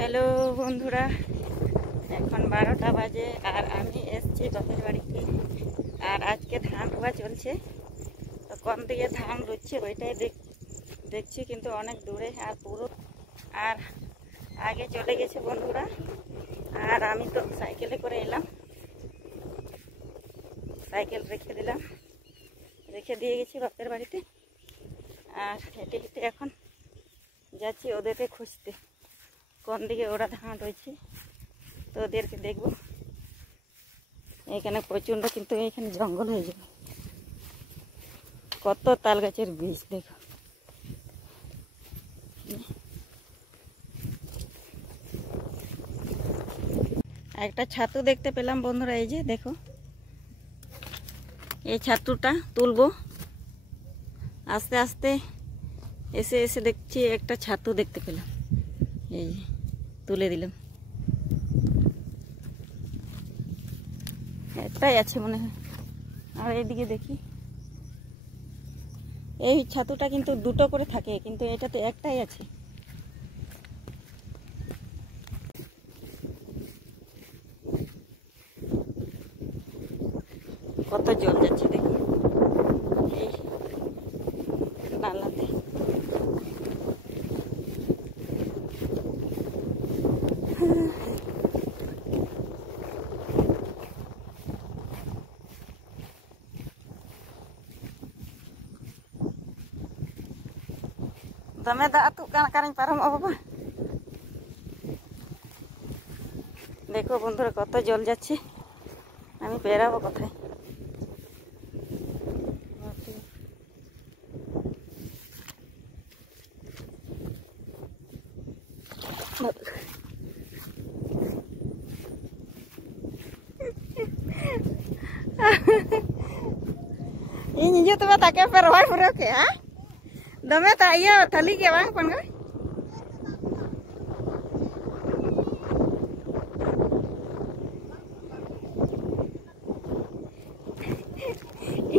হ্যালো বন্ধুরা, এখন 12টা বাজে আর আমি এসেছি বাপের বাড়িতে। আর আজকে ধান রোয়া চলছে, তো কোন দিকে ধান রুচ্ছে ওইটাই দেখছি, কিন্তু অনেক দূরে আর পুরো আর আগে চলে গেছে বন্ধুরা। আর আমি তো সাইকেলে করে এলাম, সাইকেল রেখে দিয়ে গেছি বাপের বাড়িতে। আর হেঁটে হেঁটে এখন যাচ্ছি ওদেরকে খুঁজতে, কোন দিকে ওরা ধান রয়েছে, তো ওদেরকে দেখবো। এখানে প্রচণ্ড, কিন্তু এখানে জঙ্গল হয়ে যাবে। কত তাল গাছের বীজ দেখো। একটা ছাতু দেখতে পেলাম বন্ধুরা, এই যে দেখো, এই ছাতুটা তুলবো। আস্তে আস্তে এসে এসে দেখছি একটা ছাতু দেখতে পেলাম, এই যে তুলে দিলাম। একটাই আছে মনে হয়। আর এইদিকে দেখি, এই ছাতুটা কিন্তু দুটো করে থাকে, কিন্তু এটাতে একটাই আছে। কত জল যাচ্ছে দেখি এই নালাতে। দমে দাগ আতুক কানা কারিং পারমোগ বাবা। দেখো বন্ধুরা কত জল যাচ্ছে, আমি বেরাবো কোথায়? ᱤᱧ ᱦᱤᱡᱩᱜ ᱛᱚᱵᱮ ᱛᱟᱠᱮ ᱯᱮ ᱨᱚᱦᱚᱭ ᱯᱩᱨᱟᱹᱣ ᱠᱮᱜᱼᱟ? ᱫᱚᱢᱮ ᱛᱟ ᱤᱭᱟᱹ ᱛᱷᱟᱹᱞᱤ ᱜᱮ ᱵᱟᱝ ᱯᱟᱱᱜᱟ?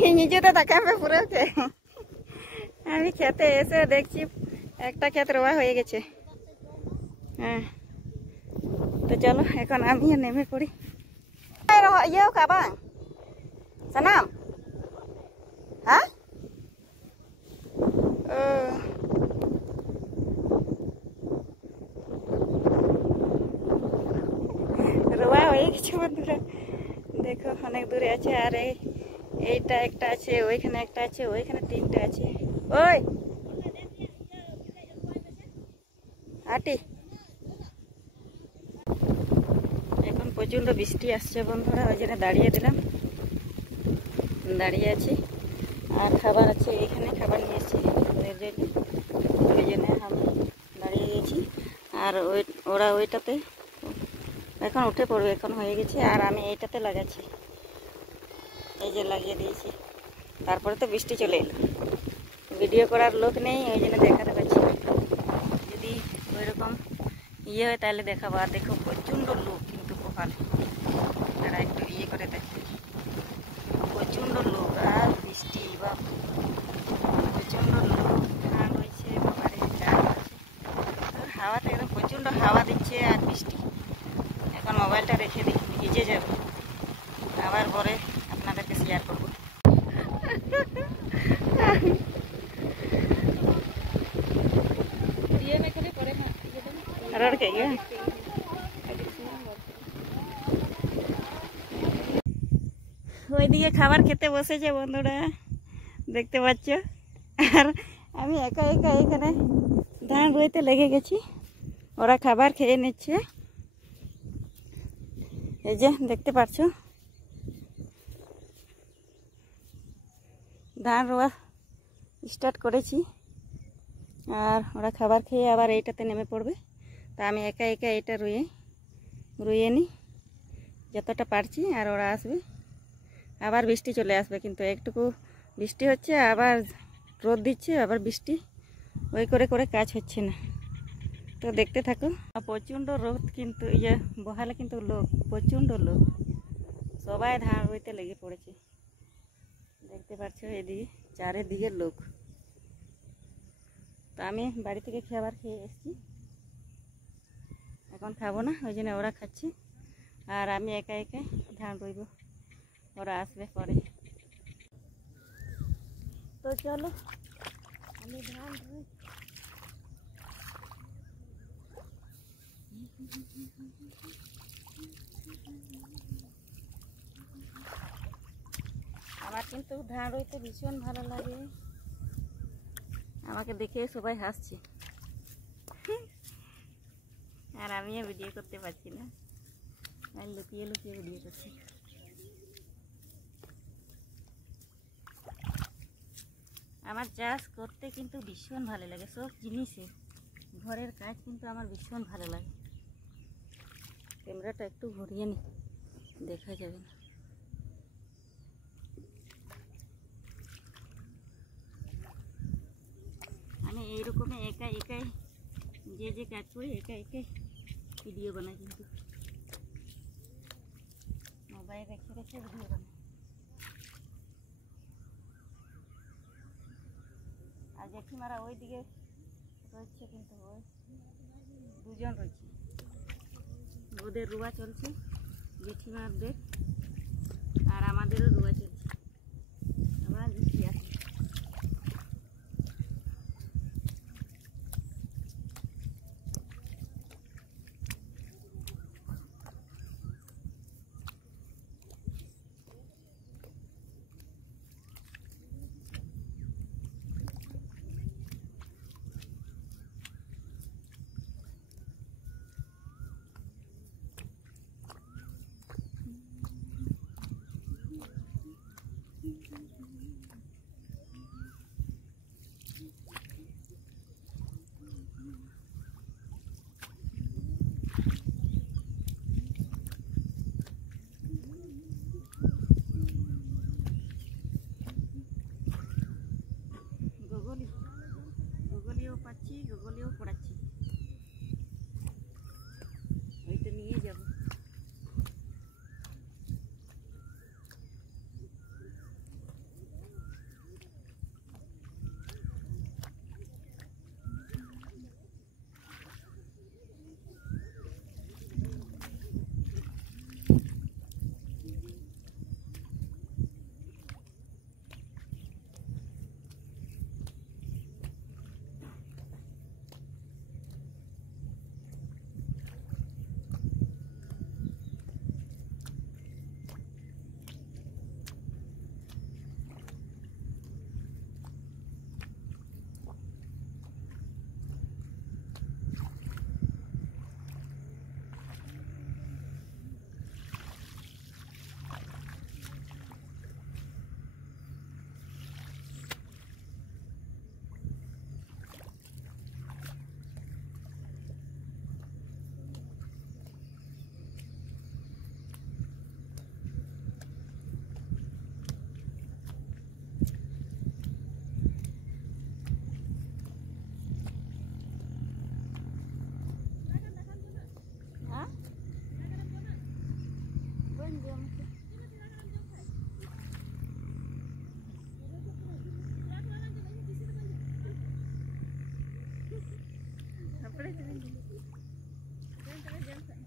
ᱤᱧ ᱦᱤᱡᱩᱜ ᱛᱚ তাকে পে পুরো কে। আমি খেতে এসে দেখছি একটা ক্ষেত রোয়া হয়ে গেছে। হ্যাঁ, তো চলো এখন আমিও নেমে পড়ি। ইয়ে কা বাং সানাম, হ্যাঁ রোয়া হয়ে গেছে বন্ধুরা। দেখো অনেক দূরে আছে। আর এইটা একটা আছে, ওইখানে একটা আছে, ওইখানে তিনটা আছে। ওই আটি, এখন প্রচন্ড বৃষ্টি আসছে বন্ধুরা, ওই জন্য দাঁড়িয়ে দিলাম, দাঁড়িয়ে আছি। আর খাবার আছে এইখানে, খাবার নিয়েছি ওদের জন্য, ওই জন্য আমি দাঁড়িয়ে গেছি। আর ওরা ওইটাতে এখন উঠে পড়বে, এখন হয়ে গেছে। আর আমি এইটাতে লাগাচ্ছি, এই যে লাগিয়ে দিয়েছি। তারপরে তো বৃষ্টি চলে এলো, ভিডিও করার লোক নেই, ওই জন্য দেখাতে পারছি না। যদি ওইরকম ইয়ে হয় তাহলে দেখাবো। আর দেখো প্রচণ্ড লোক কিন্তু কপালে, তারা একটু ইয়ে করে দেখে, প্রচণ্ড লোক আর বৃষ্টি বা প্রচণ্ড লোক। ধান হয়েছে, বাবারে চাল আছে, হাওয়াতে একদম প্রচণ্ড হাওয়া দিচ্ছে আর বৃষ্টি। এখন মোবাইলটা রেখে দিই, ভিজে যাবে, আবার পরে আপনাদেরকে শেয়ার করবো। ওইদিকে খাবার খেতে বসেছে বন্ধুরা, দেখতে পাচ্ছ। আর আমি একা একা এখানে ধান রুইতে লেগে গেছি, ওরা খাবার খেয়ে নিচ্ছে। এই যে দেখতে পাচ্ছ, ধান রোয়া স্টার্ট করেছি। আর ওরা খাবার খেয়ে আবার এইটাতে নেমে পড়বে। তা আমি একা একা এটা রুইয়ে নিই যতটা পারছি। আর ওরা আসবে, আবার বৃষ্টি চলে আসবে, কিন্তু একটুকু বৃষ্টি হচ্ছে, আবার রোদ দিচ্ছে, আবার বৃষ্টি, ওই করে করে কাজ হচ্ছে না। তো দেখতে থাকো। প্রচণ্ড রোদ, কিন্তু ইয়ে বহালে কিন্তু লোক, প্রচণ্ড লোক, সবাই ধান রুইতে লেগে পড়েছে। দেখতে পাচ্ছ এদিকে চারিদিকে লোক। তো আমি বাড়ি থেকে খাবার খেয়ে এসেছি, এখন খাবো না, ওই জন্য ওরা খাচ্ছে আর আমি একা একা ধান রইব, ওরা আসবে পরে। তো চলো আমি ধান রই। আমার কিন্তু ধান রইতে ভীষণ ভালো লাগে, আমাকে দেখে সবাই হাসছে আর আমিও ভিডিও করতে পারছি না, আমি লুকিয়ে লুকিয়ে ভিডিও করছি। আমার চাষ করতে কিন্তু ভীষণ ভালো লাগে, সব জিনিসে ঘরের কাজ কিন্তু আমার ভীষণ ভালো লাগে। ক্যামেরাটা একটু ঘুরিয়ে নি, দেখা যাবে না। আমি এইরকম একা একাই যে কাজ করি একা একাই ভিডিও বানাই, কিন্তু মোবাইল রেখে রেখে ভিডিও বানাই। আর জেঠিমারা ওই দিকে রয়েছে, কিন্তু ওই দুজন রয়েছে, ওদের রুয়া চলছে, জেঠিমাদের আর আমাদেরও রুয়া চলছে, আবার বৃষ্টি আছে। গুগলিও পাচ্ছি, গুগলিও পড়াচ্ছি, ওইটা নিয়ে যাবো। Apa